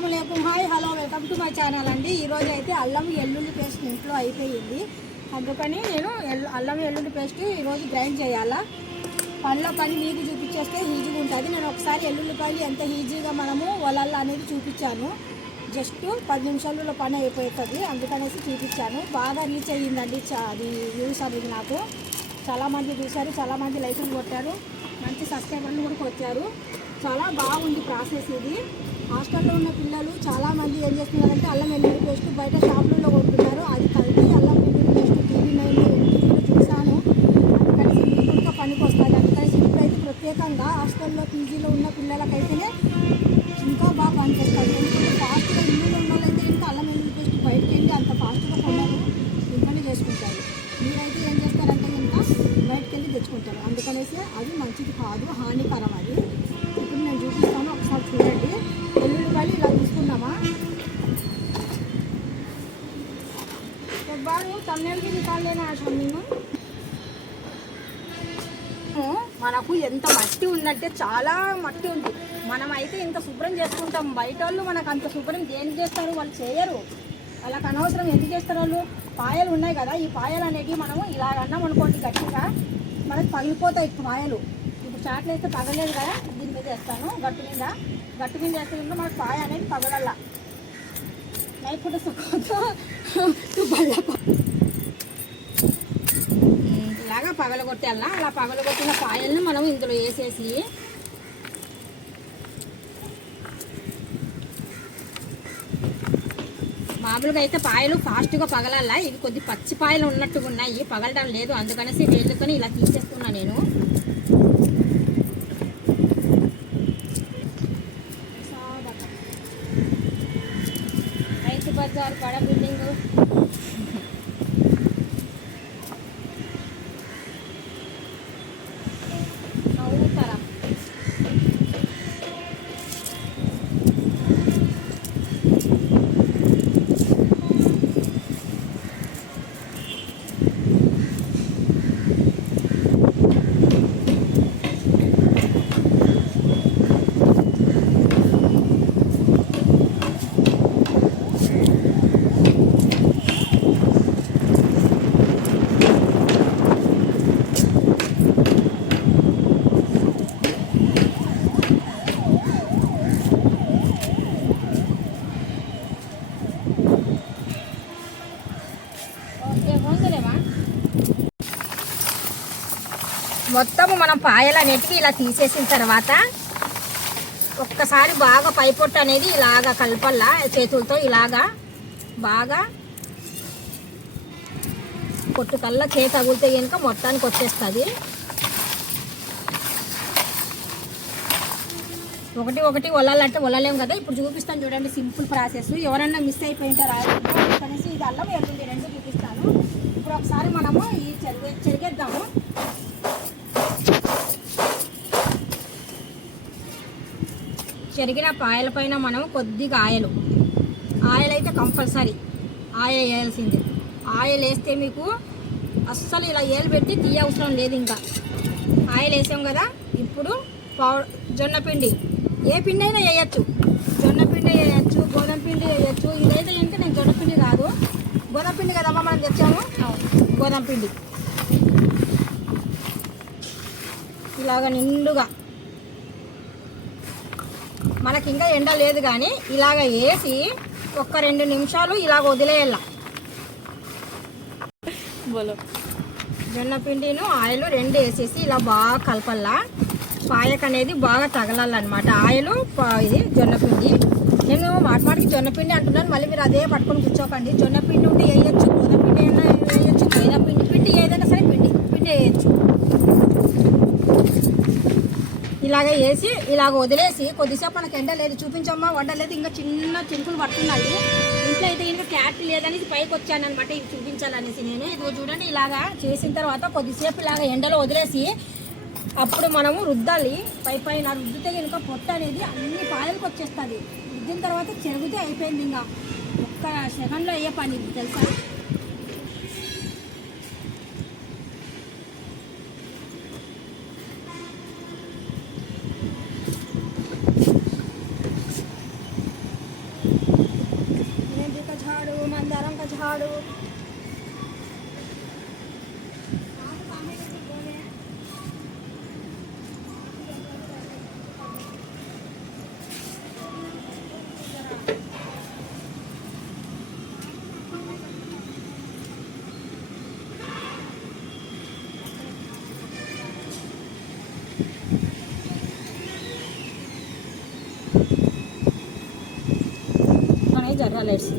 అస్సలం hi hello welcome to my channel అండి. ఈరోజు అయితే అల్లం ఎల్లుల్లి పేస్ట్ ఇంట్లో అయిపోయింది. అందుకని నేను ఎల్లు- అల్లం ఎల్లుల్లి పేస్ట్ ఈరోజు గ్రైండ్ చేయాలా? పనిలో పని మీకు చూపించేస్తే ఈజీగా ఉంటుంది. నేను ఒకసారి ఎల్లుల్లిపాయలు ఎంత ఈజీగా మనము వలల్ అనేది చూపించాను. జస్ట్ పది నిమిషాలలో పని అయిపోతుంది. అందుకనేసి చూపించాను. బాగా రీచ్ అయ్యిందండి చా- అది యూస్ అనేది నాకు. చాలామంది చూశారు. చాలామంది లైసెన్స్ కొట్టారు. మంచి సబ్స్క్రైబర్లు కూడా వచ్చారు చాలా బాగుంది ప్రాసెస్ ఇది. హాస్టల్లో ఉన్న పిల్లలు చాలామంది ఏం చేస్తున్నారంటే అల్లం వెల్లుల్లి పేస్ట్ బయట షాపులలో కొట్టుకుంటారు అది కలిపి అల్లం వెల్లుల్లి పేస్ట్ టీవీ నైన్ టీవీలో చూశాను. కలిసి ఇప్పుడు పనికి వస్తుంది కలిసి ఇప్పుడైతే ప్రత్యేకంగా హాస్టల్లో పీజీలో ఉన్న పిల్లలకైతేనే ఇంకా బాగా పనిచేస్తారు ఎందుకంటే ఫాస్ట్గా ఇల్లులో ఉన్న వాళ్ళైతే ఇంకా అల్లం వెల్లుల్లి పేస్ట్ బయటకి వెళ్ళి అంత ఫాస్ట్గా పొందారు ఇంట్లోనే చేసుకుంటారు. మీరైతే ఏం చేస్తారంటే ఇంకా బయటకు వెళ్ళి తెచ్చుకుంటారు. అందుకనేసి అది మంచిది కాదు హానికరం అది. ఇప్పుడు నేను చూపిస్తాను. ఒకసారి చూడండి. బాగా తన్నెలకి నికాలేనా నేను మనకు ఎంత మట్టి ఉందంటే చాలా మట్టి ఉంది. మనం అయితే ఇంత శుభ్రం చేసుకుంటాం. బయట వాళ్ళు మనకు అంత శుభ్రం దేనికి చేస్తారు? వాళ్ళు చేయరు. వాళ్ళకి అనవసరం ఎందుకు చేస్తారు వాళ్ళు? పాయలు ఉన్నాయి కదా ఈ పాయలు అనేవి మనము ఇలాగ అన్నాం అనుకోండి గట్టిగా. మనకు పగిలిపోతాయి పాయలు. ఇప్పుడు చాట్లు అయితే పగలేదు కదా దీని మీద వేస్తాను. గట్టు మీద. గట్టు మీద వేస్తే మనకు పాయ అనేది పగలల్లా. నైట్ పూట ఇలాగా పగలగొట్టాలనా అలా పగలగొట్టిన పాయల్ని మనం ఇందులో వేసేసి మామూలుగా అయితే పాయలు ఫాస్ట్గా పగలాలా? ఇవి కొద్ది పచ్చి పాయలు ఉన్నట్టుగా ఉన్నాయి. పగలడం లేదు. అందుకనేసి వేళ్ళుకొని ఇలా తీసేస్తున్నా నేను. మొత్తము మనం పాయలు అనేటివి ఇలా తీసేసిన తర్వాత ఒక్కసారి బాగా పైపొట్టు అనేది ఇలాగా కలపల్లా చేతులతో ఇలాగా బాగా పొట్టు కల్లా చేతి తగిలితే కనుక మొత్తానికి వచ్చేస్తుంది. ఒకటి ఒకటి వలాలంటే వలలేం కదా? ఇప్పుడు చూపిస్తాను చూడండి సింపుల్ ప్రాసెస్. ఎవరన్నా మిస్ అయిపోయింటే రాయకుండా అనేసి ఇది అల్లం ఎల్లుండి రెండు చూపిస్తాను. ఇప్పుడు ఒకసారి మనము ఈ చెరిగే చెరిగేద్దాము. చెరిగిన పాయల పైన మనం కొద్దిగా ఆయిల్. ఆయిల్ అయితే కంపల్సరీ. ఆయిల్ వేయాల్సిందే. ఆయిల్ వేస్తే మీకు అస్సలు ఇలా ఏలు పెట్టి తీయ అవసరం లేదు ఇంకా. ఆయిల్ వేసాం కదా ఇప్పుడు పౌ జొన్న పిండి. ఏ పిండి అయినా వేయచ్చు. జొన్న పిండి వేయచ్చు గోధుమ పిండి వేయచ్చు. ఇదైతే ఏంటంటే నేను జొన్న పిండి కాదు. గోధుమ పిండి కదమ్మా మనం తెచ్చాము? గోధుమ పిండి. ఇలాగ నిండుగా మనకి ఇంకా ఎండ లేదు కానీ ఇలాగ వేసి ఒక్క రెండు నిమిషాలు ఇలాగ వదిలేయాల. బోలో. జొన్న పిండిను ఆయిల్ రెండు వేసేసి ఇలా బాగా కలపల్లా పాయకు అనేది బాగా తగలాలన్నమాట. ఆయిల్ ఇది జొన్న పిండి. నేను మాట మాటికి జొన్న పిండి అంటున్నాను. మళ్ళీ మీరు అదే పట్టుకొని కూర్చోకండి. జొన్న పిండి ఉంటే వేయచ్చు గోధుమ పిండి అయినా వేయచ్చు మైదా పిండి పిండి ఏదైనా సరే పిండి పిండి వేయచ్చు. ఇలాగ వేసి ఇలాగ వదిలేసి కొద్దిసేపు మనకి ఎండ లేదు. చూపించమ్మా వండ లేదు. ఇంకా చిన్న చినుకులు పడుతున్నాయి. ఇంట్లో అయితే ఇంకా క్యాట్ లేదని పైకి వచ్చాను అనమాట ఇది చూపించాలనేసి నేను. ఇదిగో చూడండి ఇలాగా చేసిన తర్వాత కొద్దిసేపు ఇలాగ ఎండలో వదిలేసి అప్పుడు మనము రుద్దాలి. పై పైన రుద్దితే కనుక పొట్ట అనేది అన్ని పాయలకు వచ్చేస్తుంది. రుద్దిన తర్వాత చెరుగుతే అయిపోయింది ఇంకా. ఒక్క సెకండ్లో అయ్యే పని తెలుసా? కలర్స్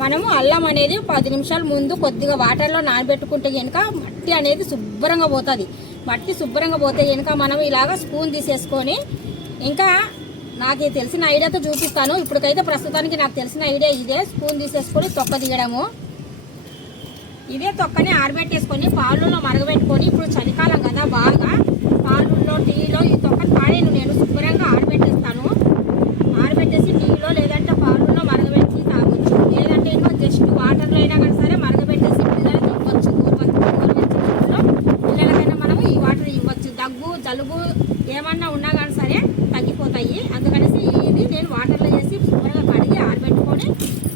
మనము అల్లం అనేది పది నిమిషాల ముందు కొద్దిగా వాటర్లో నానబెట్టుకుంటే కనుక మట్టి అనేది శుభ్రంగా పోతుంది. మట్టి శుభ్రంగా పోతే కనుక మనం ఇలాగ స్పూన్ తీసేసుకొని ఇంకా నాకు తెలిసిన ఐడియాతో చూపిస్తాను. ఇప్పటికైతే ప్రస్తుతానికి నాకు తెలిసిన ఐడియా ఇదే. స్పూన్ తీసేసుకొని తొక్క తీయడము. ఇదే తొక్కని ఆరబెట్టేసుకొని పాలలో మరగబెట్టుకొని ఇప్పుడు చలికాలం కదా బాగా పాలుల్లో టీలో ఈ తొక్కని పాడేను నేను శుభ్రంగా ఆరబెట్టేస్తాను ఆరబెట్టేసి టీలో లేదంటే పాలులో మరగబెట్టి తాగొచ్చు లేదంటే ఇంకా జస్ట్ వాటర్లో అయినా కానీ సరే మరగబెట్టేసి పిల్లలకి ఇవ్వచ్చు గోరువెచ్చలో పిల్లలకైనా మనము ఈ వాటర్ ఇవ్వచ్చు దగ్గు జలుబు ఏమన్నా ఉన్నా కానీ సరే తగ్గిపోతాయి అందుకనేసి ఇది నేను వాటర్లో చేసి శుభ్రంగా కడిగి ఆరబెట్టుకొని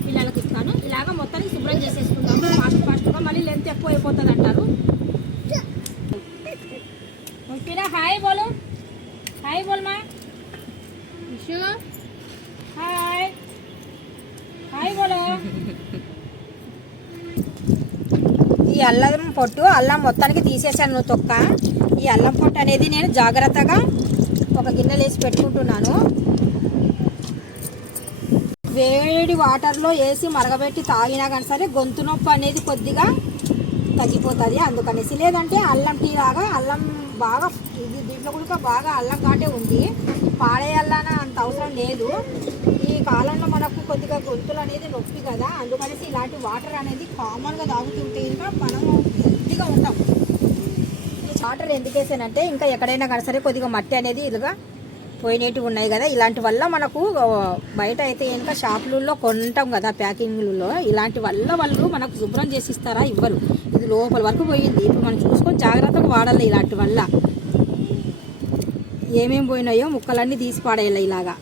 పిల్లలకి ఇస్తాను ఇలాగ మొత్తానికి శుభ్రం చేసేసుకుంటాము ఫాస్ట్ ఫాస్ట్గా మళ్ళీ లెంత్ ఎక్కువ అయిపోతుంది అంటారు హాయ్ బోలు హాయ్ బోల్మా విషు హాయ్ హాయ్ బోలో ఈ అల్లం పొట్టు అల్లం మొత్తానికి తీసేసాను తొక్క. ఈ అల్లం పొట్టు అనేది నేను జాగ్రత్తగా ఒక గిన్నెలో వేసి పెట్టుకుంటున్నాను. వేడి వాటర్లో వేసి మరగబెట్టి తాగినా కానీ సరే గొంతు నొప్పి అనేది కొద్దిగా తగ్గిపోతుంది. అందుకనేసి లేదంటే అల్లం టీ లాగా అల్లం బాగా ఇది దీంట్లో కూడా బాగా అల్లం కాటే ఉంది. పాడేయాలన్న అంత అవసరం లేదు. ఈ కాలంలో మనకు కొద్దిగా గొంతులు అనేది నొప్పి కదా. అందుకనేసి ఇలాంటి వాటర్ అనేది కామన్గా తాగుతుంటే ఇంకా మనం హెల్తీగా ఉంటాం. ఈ వాటర్ ఎందుకు వేసానంటే ఇంకా ఎక్కడైనా కానీ సరే కొద్దిగా మట్టి అనేది ఇదిగా పోయినట్టు ఉన్నాయి కదా. ఇలాంటి వల్ల మనకు బయట అయితే ఇంకా షాపులలో కొంటాం కదా ప్యాకింగ్లలో. ఇలాంటి వల్ల వాళ్ళు మనకు శుభ్రం చేసి ఇస్తారా ఇవ్వరు. లోపల వరకు పోయింది. ఇప్పుడు మనం చూసుకొని జాగ్రత్తగా వాడాలి ఇలాంటి వల్ల. ఏమేమి పోయినాయో ముక్కలన్నీ తీసి పాడేయాలి ఇలాగా.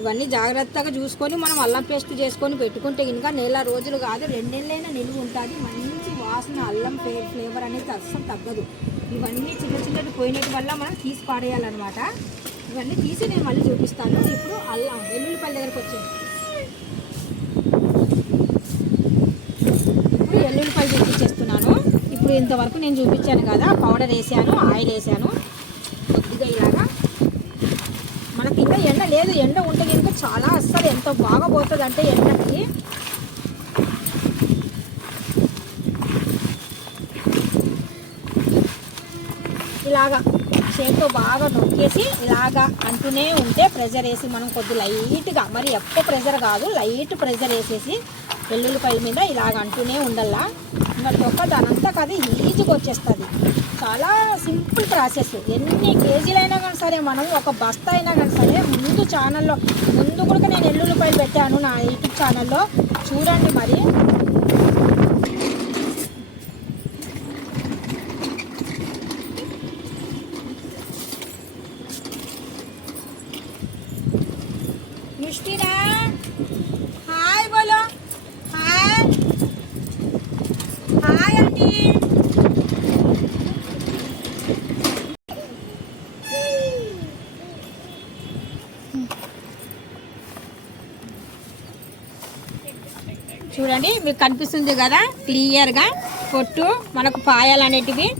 ఇవన్నీ జాగ్రత్తగా చూసుకొని మనం అల్లం పేస్ట్ చేసుకొని పెట్టుకుంటే ఇంకా నెల రోజులు కాదు రెండేళ్ళైనా నిలువ ఉంటుంది. మంచి వాసన అల్లం ఫ్లే ఫ్లేవర్ అనేది అస్సలు తగ్గదు. ఇవన్నీ చిన్న చిన్నది పోయినట్టు వల్ల మనం తీసి పాడేయాలన్నమాట. ఇవన్నీ తీసి నేను మళ్ళీ చూపిస్తాను. ఇప్పుడు అల్లం వెల్లుల్లిపల్లి దగ్గరకు వచ్చేది ఉల్లిపాయలు చూపించేస్తున్నాను ఇప్పుడు ఇంతవరకు నేను చూపించాను కదా పౌడర్ వేసాను ఆయిల్ వేసాను. కొద్దిగా ఇలాగా. మనకి ఇంకా ఎండ లేదు ఎండ ఉంటే కనుక చాలా అస్సలు ఎంత బాగా పోతుంది అంటే ఎండకి. ఇలాగా చేతితో బాగా నొక్కేసి ఇలాగా అంటూనే ఉంటే ప్రెజర్ వేసి మనం కొద్ది లైట్గా మరి ఎక్కువ ప్రెజర్ కాదు లైట్ ప్రెజర్ వేసేసి వెల్లుల్లిపాయల మీద ఇలాగ అంటూనే ఉండల్లా. ఇంకా తొక్క దానంతా కాదు ఈజీగా వచ్చేస్తుంది. చాలా సింపుల్ ప్రాసెస్. ఎన్ని కేజీలైనా కానీ సరే మనం ఒక బస్తా అయినా కానీ సరే ముందు ఛానల్లో ముందు కూడా నేను ఎల్లుల్లిపాయలు పెట్టాను నా యూట్యూబ్ ఛానల్లో చూడండి మరి మిష్టినా హాయ్ బోలో హాయ్ హాయ్ ఆంటీ చూడండి మీకు కనిపిస్తుంది కదా క్లియర్గా పొట్టు మనకు పాయలు అనేటివి.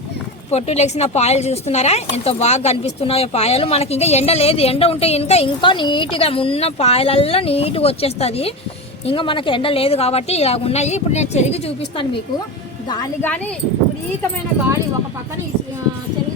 పొట్టు లేచిన పాయలు చూస్తున్నారా? ఎంతో బాగా కనిపిస్తున్నాయో పాయలు. మనకి ఇంకా ఎండ లేదు. ఎండ ఉంటే ఇంకా ఇంకా నీట్గా ఉన్న పాయలల్లో నీట్గా వచ్చేస్తుంది. ఇంకా మనకి ఎండ లేదు కాబట్టి ఇలా ఉన్నాయి. ఇప్పుడు నేను చెరిగి చూపిస్తాను మీకు. గాలి కానీ విపరీతమైన గాలి. ఒక పక్కన ఈ-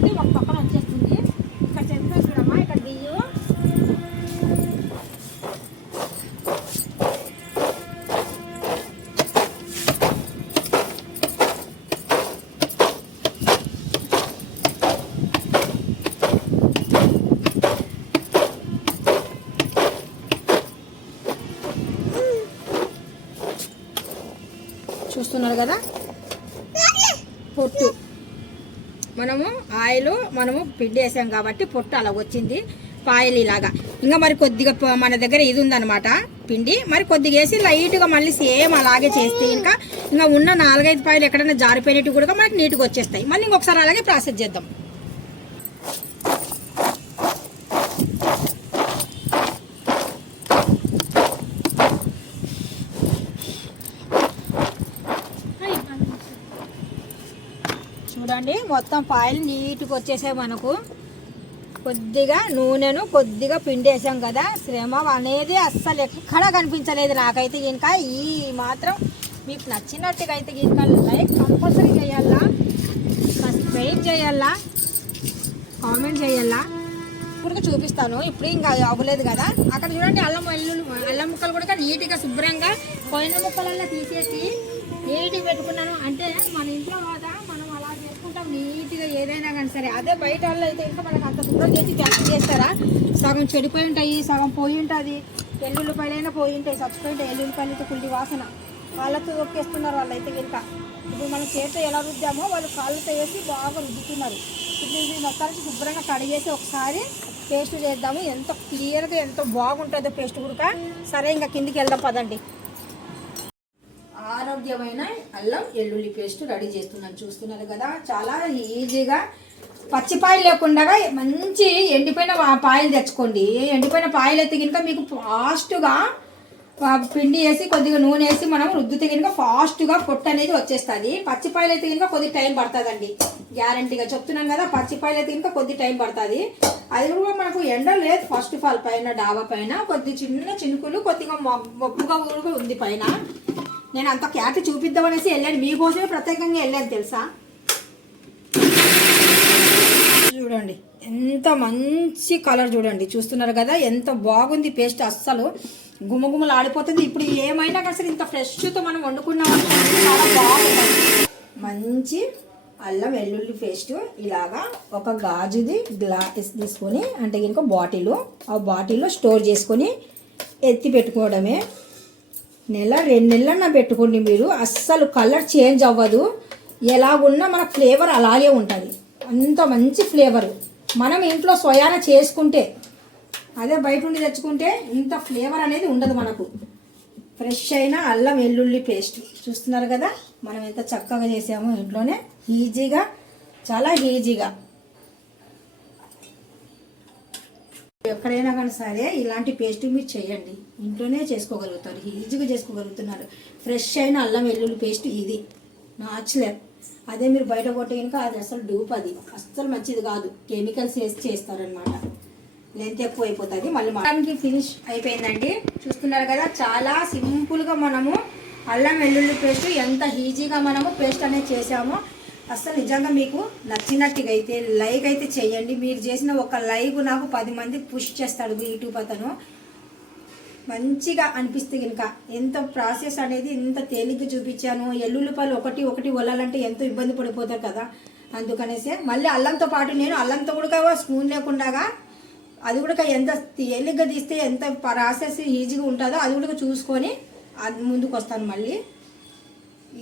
చూస్తున్నారు కదా? పొట్టు. మనము ఆయిల్ మనము పిండి వేసాం కాబట్టి పొట్టు అలా వచ్చింది. పాయలు ఇలాగా. ఇంకా మరి కొద్దిగా మన దగ్గర ఇది ఉందన్నమాట. పిండి. మరి కొద్దిగా వేసి లైట్గా మళ్ళీ సేమ్ అలాగే చేస్తే ఇంకా ఇంకా ఉన్న నాలుగైదు పాయలు ఎక్కడైనా జారిపోయినట్టు కూడా మనకి నీట్గా వచ్చేస్తాయి. మళ్ళీ ఇంకొకసారి అలాగే ప్రాసెస్ చేద్దాం. చూడండి. మొత్తం పాయలు నీట్గా వచ్చేసాయి మనకు. కొద్దిగా నూనెను కొద్దిగా పిండేసాం కదా. శ్రమ అనేది అస్సలు ఎక్కడ కనిపించలేదు నాకైతే ఇంకా. ఈ మాత్రం మీకు నచ్చినట్టుగా అయితే ఇంకా లైక్ కంపల్సరీ చేయాలా? సబ్స్క్రైబ్ చేయాలా? కామెంట్ చేయాలా? ఇప్పుడు చూపిస్తాను. ఇప్పుడు ఇంకా అవ్వలేదు కదా. అక్కడ చూడండి అల్లం వెల్లుల్లి అల్లం ముక్కలు కూడా నీట్గా శుభ్రంగా పోయిన ముక్కలల్లో తీసేసి నీట్గా పెట్టుకున్నాను. అంటే మన ఇంట్లో కదా నీట్గా ఏదైనా కానీ సరే అదే బయట వాళ్ళు అయితే ఇంకా మనకు అంత శుభ్రం చేసి ప్యాకింగ్ చేస్తారా? సగం చెడిపోయి ఉంటాయి సగం పోయి ఉంటుంది ఎల్లుల్లిపాయలైనా పోయి ఉంటాయి చచ్చిపోయి ఉంటాయి ఎల్లుల్లిపాయలతో కుళ్ళి వాసన. వాళ్ళతో ఒక్కేస్తున్నారు వాళ్ళైతే ఇంకా ఇప్పుడు మనం చేతితో ఎలా రుద్దామో వాళ్ళు కాళ్ళతో వేసి బాగా రుద్దుతున్నారు. ఇప్పుడు ఇది మొత్తానికి శుభ్రంగా కడిగేసి ఒకసారి పేస్ట్ చేద్దాము. ఎంత క్లియర్గా ఎంత బాగుంటుందో పేస్ట్ కూడా సరే ఇంకా కిందికి వెళ్దాం పదండి. ఆరోగ్యమైన అల్లం వెల్లుల్లి పేస్ట్ రెడీ చేస్తున్నాను. చూస్తున్నారు కదా చాలా ఈజీగా పచ్చిపాయలు లేకుండా మంచి ఎండిపోయిన పాయలు తెచ్చుకోండి. ఎండిపోయిన పాయలు అయితే కనుక మీకు ఫాస్ట్గా పిండి వేసి కొద్దిగా నూనె వేసి మనం రుద్దితే కనుక ఫాస్ట్గా పొట్టు అనేది వచ్చేస్తుంది. పచ్చిపాయలు అయితే కనుక కొద్ది టైం పడుతుందండి. గ్యారంటీగా చెప్తున్నాను కదా పచ్చిపాయలు అయితే కనుక కొద్ది టైం పడుతుంది. అది కూడా మనకు ఎండ లేదు. ఫస్ట్ ఆఫ్ ఆల్ పైన డాబా పైన కొద్ది చిన్న చినుకులు కొద్దిగా మొ- మబ్బుగా ఉంది పైన. నేను అంత క్యాట్ చూపిద్దామనేసి వెళ్ళాను. మీకోసమే ప్రత్యేకంగా వెళ్ళాను తెలుసా? చూడండి ఎంత మంచి కలర్ చూడండి. చూస్తున్నారు కదా ఎంత బాగుంది పేస్ట్ అస్సలు. గుమగుమలు ఆడిపోతుంది ఇప్పుడు ఏమైనా అసలు ఇంత ఫ్రెష్తో మనం వండుకున్నాం చాలా బాగుంటుంది. మంచి అల్లం వెల్లుల్లి పేస్ట్. ఇలాగా ఒక గాజుది గ్లాస్ తీసుకొని అంటే ఇంకో బాటిల్ ఆ బాటిల్లో స్టోర్ చేసుకొని ఎత్తి పెట్టుకోవడమే. నెల రెండు నెలలన్నా పెట్టుకోండి మీరు. అస్సలు కలర్ చేంజ్ అవ్వదు. ఎలాగున్నా మన ఫ్లేవర్ అలాగే ఉంటుంది. అంత మంచి ఫ్లేవర్. మనం ఇంట్లో స్వయాన చేసుకుంటే అదే బయట నుండి తెచ్చుకుంటే ఇంత ఫ్లేవర్ అనేది ఉండదు మనకు. ఫ్రెష్ అయిన అల్లం వెల్లుల్లి పేస్ట్. చూస్తున్నారు కదా మనం ఎంత చక్కగా చేసామో ఇంట్లోనే. ఈజీగా చాలా ఈజీగా. ఎక్కడైనా కానీ సరే ఇలాంటి పేస్ట్ మీరు చేయండి. ఇంట్లోనే చేసుకోగలుగుతారు. ఈజీగా చేసుకోగలుగుతున్నారు. ఫ్రెష్ అయిన అల్లం వెల్లుల్లి పేస్ట్ ఇది. నాచులర్ అదే మీరు బయట కొట్టే కనుక అది అసలు డూప్ అది. అస్సలు మంచిది కాదు. కెమికల్స్ వేసి చేస్తారనమాట లెంత్ ఎక్కువ అయిపోతుంది. మళ్ళీ మనకి ఫినిష్ అయిపోయిందండి. చూస్తున్నారు కదా చాలా సింపుల్గా మనము అల్లం వెల్లుల్లి పేస్ట్ ఎంత ఈజీగా మనము పేస్ట్ అనేది చేసామో. అసలు నిజంగా మీకు నచ్చినట్టుగా అయితే లైక్ అయితే చేయండి. మీరు చేసిన ఒక లైక్ నాకు పది మంది పుష్ చేస్తాడు యూట్యూబ్ అతను. మంచిగా అనిపిస్తుంది కనుక ఎంత ప్రాసెస్ అనేది ఇంత తేలిగ్గా చూపించాను. ఎల్లుల్లిపాయలు ఒకటి ఒకటి వలాలంటే ఎంతో ఇబ్బంది పడిపోతారు కదా. అందుకనేసే మళ్ళీ అల్లంతో పాటు నేను అల్లంతో కూడా స్పూన్ లేకుండా అది కూడా ఎంత తేలిగ్గా తీస్తే ఎంత ప్రాసెస్ ఈజీగా ఉంటుందో అది కూడా చూసుకొని అది ముందుకు వస్తాను మళ్ళీ.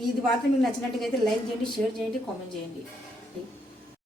ఇది మాత్రం మీకు నచ్చినట్టుగా అయితే లైక్ చేయండి షేర్ చేయండి కామెంట్ చేయండి.